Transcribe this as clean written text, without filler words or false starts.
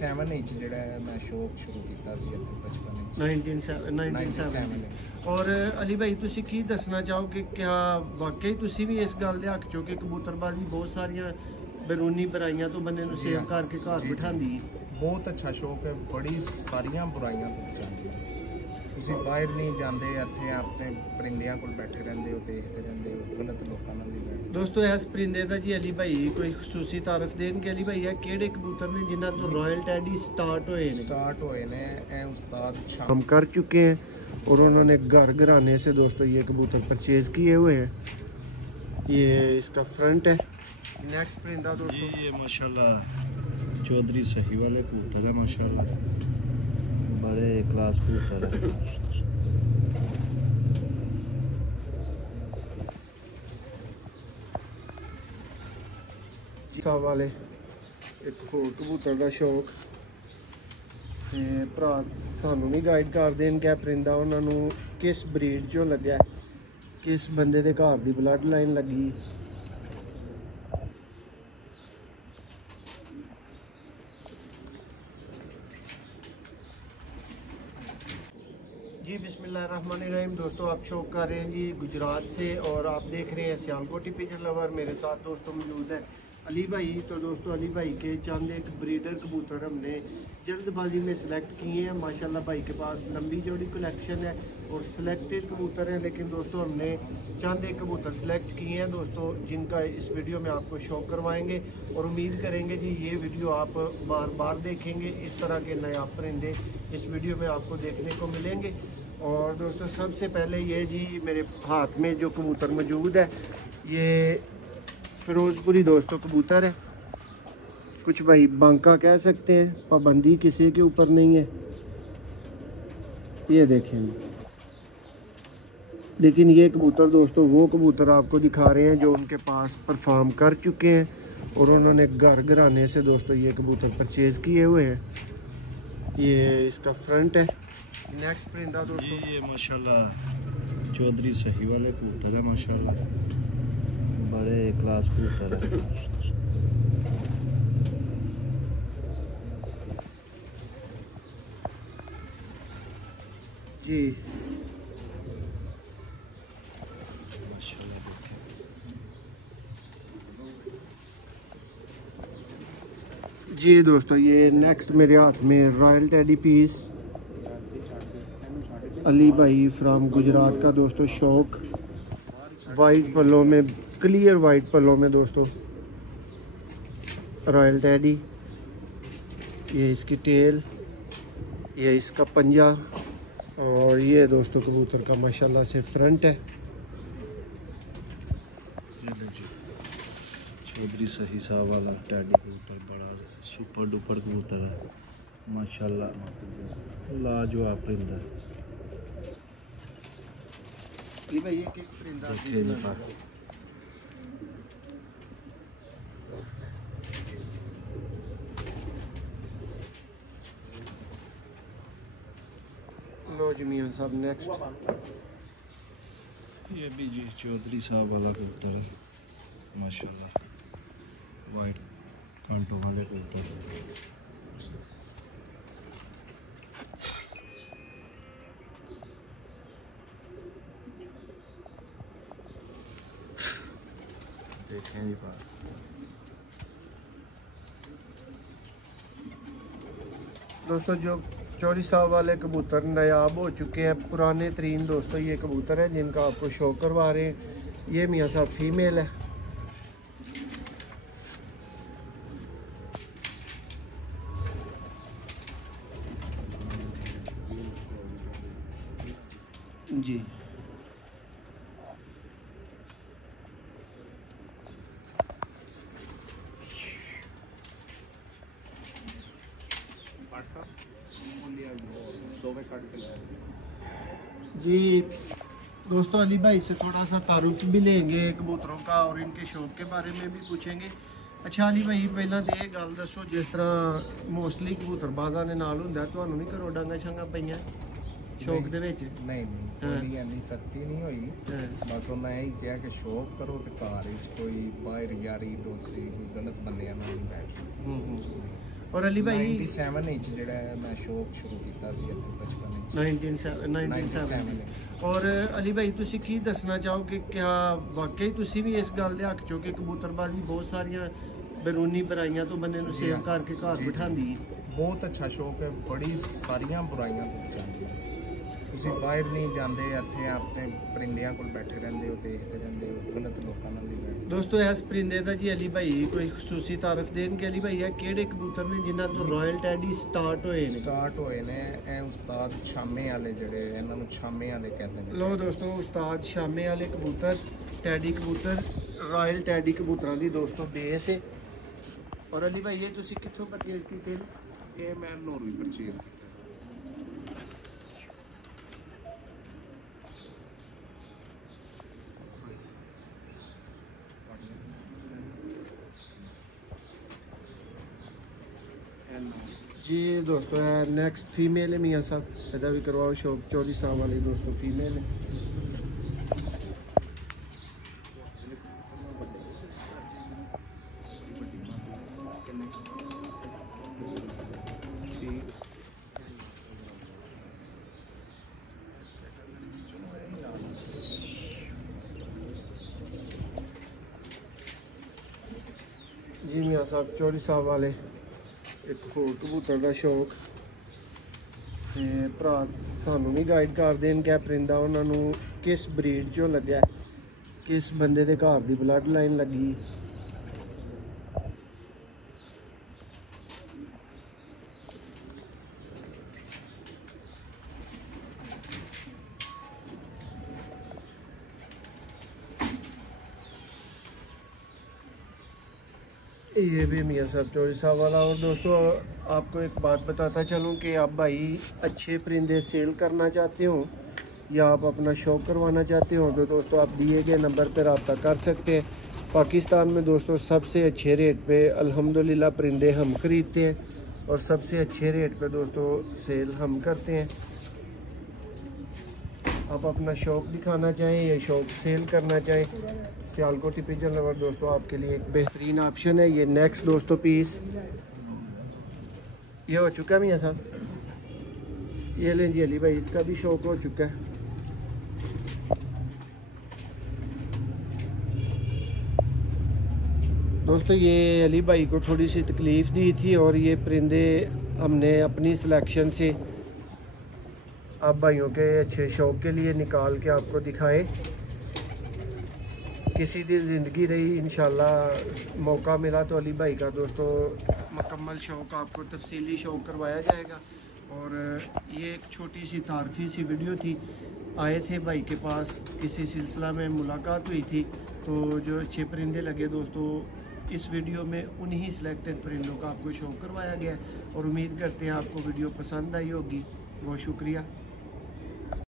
7 inch ਜਿਹੜਾ मैं शौक शुरू ਕੀਤਾ ਸੀ ਆਪਣੇ ਬਚਪਨ ਵਿੱਚ 1997 और अली भाई ਤੁਸੀਂ ਕੀ ਦੱਸਣਾ ਚਾਹੋਗੇ ਕਿ ਵਾਕਈ ਤੁਸੀਂ ਵੀ ਇਸ ਗੱਲ ਦੇ ਹੱਕ ਚੋ ਕਿ ਕਬੂਤਰਬਾਜ਼ੀ ਬਹੁਤ ਸਾਰੀਆਂ ਬਰੂਨੀ ਬੁਰਾਈਆਂ ਤੋਂ ਬੰਦੇ ਨੂੰ ਸੇਵ ਕਰਕੇ ਘਰ ਬਿਠਾਉਂਦੀ ਹੈ ਬਹੁਤ ਅੱਛਾ ਸ਼ੌਕ ਹੈ ਬੜੀ ਸਾਰੀਆਂ ਬੁਰਾਈਆਂ ਤੋਂ ਬਚਾਉਂਦੀ ਹੈ ਤੁਸੀਂ ਬਾਹਰ ਨਹੀਂ ਜਾਂਦੇ ਇੱਥੇ ਆਪਣੇ ਪਰਿੰਦਿਆਂ ਕੋਲ ਬੈਠੇ ਰਹਿੰਦੇ ਹੋ ਦੇਖਦੇ ਰਹਿੰਦੇ ਹੋ ਗਲਤ ਲੋਕਾਂ ਨਾਲ ਵੀ ਬੈਠਦੇ ਦੋਸਤੋ ਇਸ ਪਰਿੰਦੇ ਦਾ ਜੀ ਅਲੀ ਭਾਈ ਕੋਈ ਖਸੂਸੀ ਤਾਰਫ ਦੇਣਗੇ ਅਲੀ ਭਾਈ ਇਹ ਕਿਹੜੇ ਕਬੂतर ਨੇ ਜਿਨ੍ਹਾਂ ਤੋਂ ਰਾਇਲ ਟੈਡੀ ਸਟਾर्ट हुए ने ये उस्ताद हम कर चुके हैं और उन्होंने घर घराने से दोस्तों ये कबूतर परचेज़ किए हुए हैं ये इसका फ्रंट है नेक्स्ट परिंदा दोस्तों ये माशाल्लाह चौधरी सही वाले कबूतर है माशाल्लाह बड़े क्लास कबूतर है वाले एक होर कबूतर का शौक ते भरा सानू भी गाइड कर देणगे परिंदा उन्होंने किस ब्रीड चो लग्या किस बंदे दे घर दी ब्लड लाइन लगी जी बिस्मिल्लाहिर्रहमानिर्रहीम दोस्तों आप शौक कर रहे हैं जी गुजरात से और आप देख रहे हैं सियालकोटी पिजन लवर मेरे साथ दोस्तों मौजूद है अली भाई। तो दोस्तों अली भाई के चंद एक ब्रीडर कबूतर हमने जल्दबाजी में सिलेक्ट किए हैं माशाल्लाह भाई के पास लंबी जोड़ी कलेक्शन है और सिलेक्टेड कबूतर हैं लेकिन दोस्तों हमने चंद एक कबूतर सिलेक्ट किए हैं दोस्तों जिनका इस वीडियो में आपको शौक करवाएंगे और उम्मीद करेंगे जी ये वीडियो आप बार बार देखेंगे इस तरह के नए परिंदे इस वीडियो में आपको देखने को मिलेंगे। और दोस्तों सबसे पहले ये जी मेरे हाथ में जो कबूतर मौजूद है ये फिरोजपुरी दोस्तों कबूतर है कुछ भाई बांका कह सकते हैं पाबंदी किसी के ऊपर नहीं है ये देखें लेकिन ये कबूतर दोस्तों वो कबूतर आपको दिखा रहे हैं जो उनके पास परफॉर्म कर चुके हैं और उन्होंने घर घराने से दोस्तों ये कबूतर परचेज़ किए हुए हैं ये इसका फ्रंट है नेक्स्ट परिंदा दोस्तों ये माशाल्लाह चौधरी सही वाले कबूतर है माशाल्लाह बड़े क्लास कबूतर है जी जी दोस्तों ये नेक्स्ट मेरे हाथ में रॉयल टेडी पीस अली भाई फ्राम गुजरात का दोस्तों शौक वाइट पल्लों में क्लियर वाइट पल्लों में दोस्तों रॉयल टेडी ये इसकी टेल ये इसका पंजा और ये दोस्तों कबूतर का माशाल्लाह से फ्रंट है चौधरी सही साहब वाला टैडी कबूतर बड़ा सुपर डुपर कबूतर है माशाल्लाह लाजवाब परिंदा लो जी मियां साहब नेक्स्ट ये भी जी चौधरी साहब वाला कबूतर है माशाल्लाह वाइट कांटों वाले कबूतर देखें जी बात दोस्तों जो चौधरी साहब वाले कबूतर नायाब हो चुके हैं पुराने तरीन दोस्तों ये कबूतर है जिनका आपको शो करवा रहे हैं ये मियाँ साहब फीमेल है जी जी दोस्तों अली भाई से थोड़ा सा तारुफ भी लेंगे कबूतरों का और इनके शौक के बारे में भी पूछेंगे। अच्छा अली भाई पहला तो ये गल दसो जिस तरह मोस्टली कबूतरबाजा ने नाल हुंदा तुहानू नहीं घरों डांगा छांगा पईयां शौक दे विच नहीं कोई इन्नी सख्ती नहीं हुई बस मैं यही कहा कि शौक करो तो घर कोई बाहर यारी दोस्ती कोई गलत बंदे ना बैठ और अली भाई 97 ਵਿੱਚ ਜਿਹੜਾ ਮੈਂ ਸ਼ੌਕ ਸ਼ੁਰੂ ਕੀਤਾ ਸੀ ਇੱਥੇ ਬਚਪਨ ਵਿੱਚ 1997 और अली भाई तुसी की दसना चाहोगे क्या वाकई तुसी भी इस गल दे हक चो कि कबूतरबाजी बहुत सारियां बैरूनी बुराइयां तो बंदे नूं सेव करके घर बिठांदी है ਬਹੁਤ ਅੱਛਾ ਸ਼ੌਕ ਹੈ ਬੜੀ ਸਾਰੀਆਂ ਬੁਰਾਈਆਂ ਤੋਂ ਬਚਾਉਂਦੀ ਹੈ ਤੁਸੀਂ ਬਾਹਰ ਨਹੀਂ ਜਾਂਦੇ ਇੱਥੇ ਆਪਣੇ ਪਰਿੰਦਿਆਂ ਕੋਲ ਬੈਠੇ ਰਹਿੰਦੇ ਹੋ ਦੇਖਦੇ ਰਹਿੰਦੇ ਹੋ ਗਲਤ ਲੋਕਾਂ ਨਾਲ ਨਹੀਂ ਬੈਠਦੇ दोस्तों इस परिंदे का जी अली भाई कोई खसूसी तारफ देंगे अली भाई है किहड़े कबूतर ने जिन्हां तो रॉयल टैडी स्टार्ट होए ने ਸਟਾਰਟ ਹੋਏ ਨੇ ਇਹ ਉਸਤਾਦ ਛਾਮੇ ਵਾਲੇ ਜਿਹੜੇ ਇਹਨਾਂ ਨੂੰ ਛਾਮੇ ਵਾਲੇ ਕਹਿੰਦੇ ਨੇ लो दोस्तों उस्ताद शामे वाले कबूतर टैडी कबूतर रॉयल टैडी कबूतरां दी दोस्तों बेस है और अली भाई ये तुसी कित्थों परचेज कीते ने ਇਹ ਮੈਂ ਨੋਰਵੀ ਪਰਚੇਜ਼ ਕੀਤਾ जी दोस्तों है नेक्स्ट फीमेल है मियाँ साहब पैदा भी करवाओ शौक 24 साल वाली दोस्तों फीमेल है जी मियाँ साहब 24 साल वाले एक होर कबूतर का शौक ते भरा सानू नहीं गाइड कर देन क्या परिंदा उन्होंने किस ब्रीड चो लग्या किस बंदे दे घर दी ब्लड लाइन लगी ये भी मियाँ साहब 24 साल वाला। और दोस्तों आपको एक बात बताता चलूँ कि आप भाई अच्छे परिंदे सेल करना चाहते हो या आप अपना शौक करवाना चाहते हो तो दोस्तों आप दिए गए नंबर पर रब्ता कर सकते हैं। पाकिस्तान में दोस्तों सबसे अच्छे रेट पे अल्हम्दुलिल्लाह परिंदे हम ख़रीदते हैं और सबसे अच्छे रेट पे दोस्तों सेल हम करते हैं। आप अपना शौक दिखाना चाहें या शौक सेल करना चाहें, सियालकोटी पिजन लवर दोस्तों आपके लिए एक बेहतरीन ऑप्शन है। ये नेक्स्ट दोस्तों पीस ये हो चुका है मियाँ साहब, ये लें जी अली भाई, इसका भी शौक हो चुका है। दोस्तों ये अली भाई को थोड़ी सी तकलीफ़ दी थी और ये परिंदे हमने अपनी सिलेक्शन से आप भाइयों के अच्छे शौक के लिए निकाल के आपको दिखाएं। किसी दिन ज़िंदगी रही इंशाल्लाह मौका मिला तो अली भाई का दोस्तों मुकम्मल शौक आपको तफसीली शौक करवाया जाएगा। और ये एक छोटी सी तारफ़ी सी वीडियो थी, आए थे भाई के पास, किसी सिलसिला में मुलाकात हुई थी तो जो अच्छे परिंदे लगे दोस्तों इस वीडियो में उन्हीं सिलेक्टेड परिंदों का आपको शौक करवाया गया और उम्मीद करते हैं आपको वीडियो पसंद आई होगी। बहुत शुक्रिया।